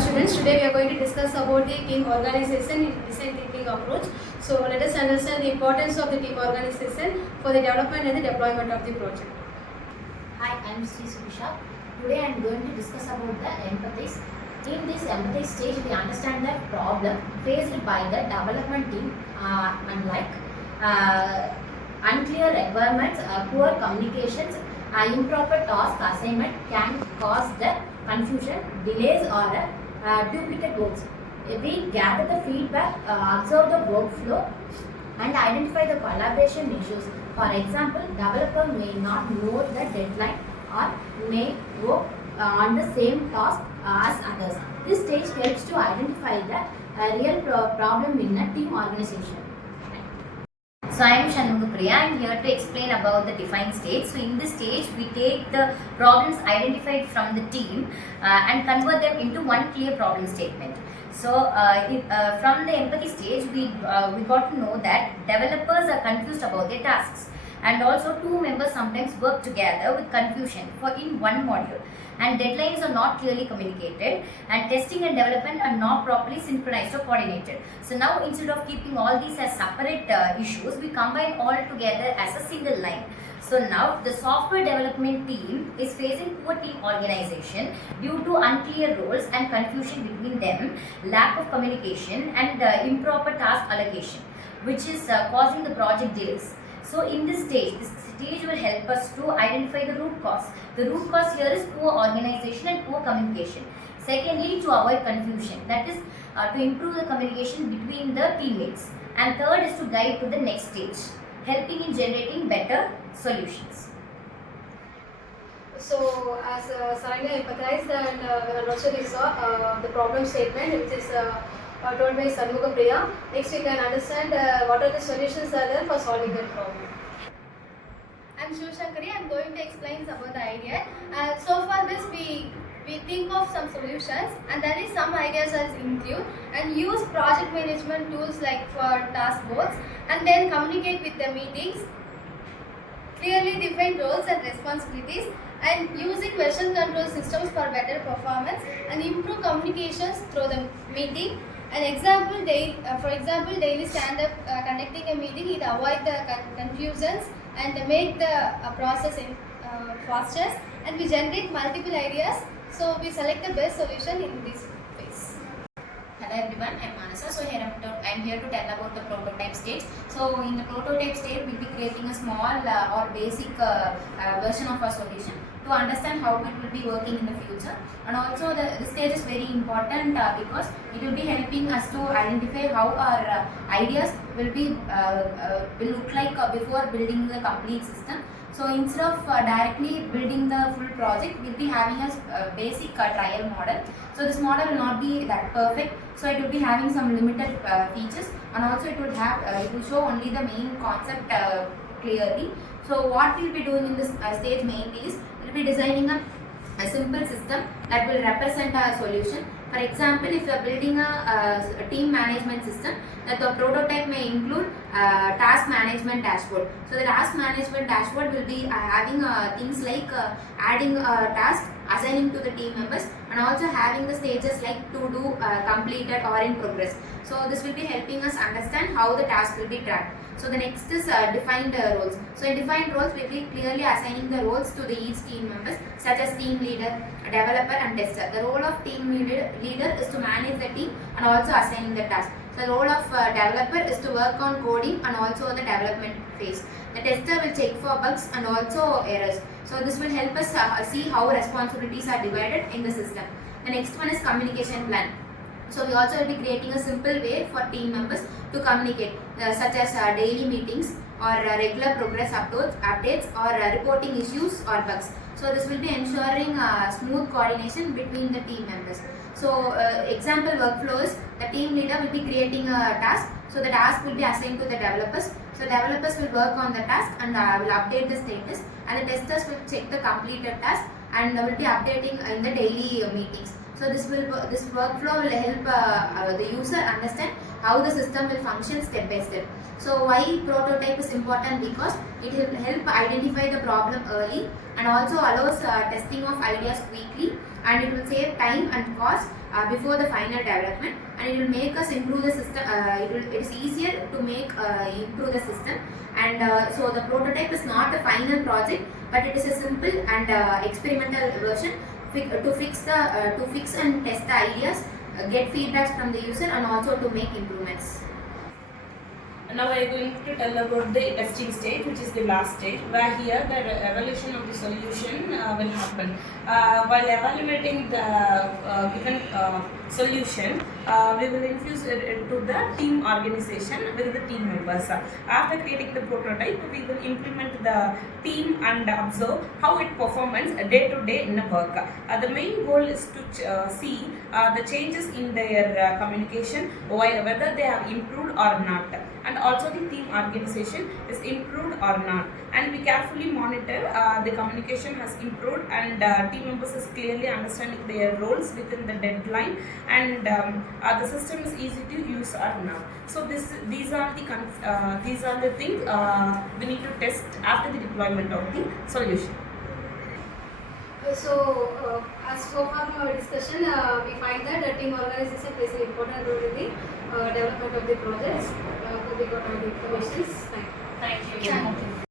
students, today we are going to discuss about the team organization in design thinking approach. So let us understand the importance of the team organization for the development and the deployment of the project. Hi, I am Sri Subisha. Today I am going to discuss about the empathies. In this empathy stage, we understand the problem faced by the development team, unlike unclear requirements, poor communications, improper task assignment can cause the confusion, delays or duplicate works. We gather the feedback, observe the workflow and identify the collaboration issues. For example, developer may not know the deadline or may work on the same task as others. This stage helps to identify the real problem in a team organization. So I am Shanmugapriya. I am here to explain about the define stage. So in this stage, we take the problems identified from the team and convert them into one clear problem statement. So from the empathy stage, we got to know that developers are confused about their tasks, and also two members sometimes work together with confusion for in one module, and deadlines are not clearly communicated, and testing and development are not properly synchronized or coordinated. So now, instead of keeping all these as separate issues, we combine all together as a single line. So now the software development team is facing poor team organization due to unclear roles and confusion between them, lack of communication and improper task allocation, which is causing the project delays. So in this stage will help us to identify the root cause. The root cause here is poor organization and poor communication. Secondly, to avoid confusion, that is to improve the communication between the teammates. And third is to guide to the next stage, helping in generating better solutions. So as Saranga empathized and also we saw the problem statement which is told by Shanmugapriya. Next we can understand what are the solutions are there for solving that problem. I am Shivashankari. I am going to explain about the idea. So for this we think of some solutions, and that is some ideas as include and use project management tools like for task boards, and then communicate with the meetings, clearly define roles and responsibilities, and using version control systems for better performance, and improve communications through the meeting. An example, for example, daily stand-up conducting a meeting, it avoid the confusions and make the process faster, and we generate multiple ideas, so we select the best solution in this phase. Hello everyone, I am Manasa. So here I am here to tell about the prototype stage. So in the prototype stage, we will be creating a small or basic version of our solution to understand how it will be working in the future. And also this stage is very important because it will be helping us to identify how our ideas will be will look like before building the complete system. So instead of directly building the full project, we'll be having a basic trial model. So this model will not be that perfect. So it will be having some limited features, and also it will have it will show only the main concept clearly. So what we'll be doing in this stage mainly is we'll be designing a simple system that will represent our solution. For example, if you are building a team management system, that the prototype may include task management dashboard. So the task management dashboard will be having things like adding a task, assigning to the team members, and also having the stages like to do, completed or in progress. So this will be helping us understand how the task will be tracked. So the next is defined roles. So in defined roles, we will be clearly assigning the roles to each team members, such as team leader, developer and tester. The role of team leader is to manage the team and also assigning the task. So the role of developer is to work on coding and also the development phase. The tester will check for bugs and also errors. So this will help us see how responsibilities are divided in the system. The next one is communication plan. So we also will be creating a simple way for team members to communicate, such as daily meetings or regular progress updates or reporting issues or bugs. So this will be ensuring smooth coordination between the team members. So example workflow is the team leader will be creating a task. So the task will be assigned to the developers. So developers will work on the task and will update the status, and the testers will check the completed task and will be updating in the daily meetings. So this workflow will help the user understand how the system will function step by step. So why prototype is important? Because it will help identify the problem early and also allows testing of ideas quickly, and it will save time and cost before the final development, and it will make us improve the system. It is easier to make improve the system, and so the prototype is not a final project, but it is a simple and experimental version to fix and test the ideas, get feedbacks from the user, and also to make improvements. Now I am going to tell about the testing stage, which is the last stage, where here the evaluation of the solution will happen. While evaluating the given solution, we will infuse it into the team organization with the team members. After creating the prototype, we will implement the team and observe how it performs day to day in the work. The main goal is to see the changes in their communication, whether they have improved or not, and also the team organization is improved or not, and we carefully monitor the communication has improved, and team members is clearly understanding their roles within the deadline, and the system is easy to use or not. So these are the things we need to test after the deployment of the solution. So, as so far from our discussion, we find that team organization plays an important role in the development of the projects. Hope we got all the information. Thank you. Thank you.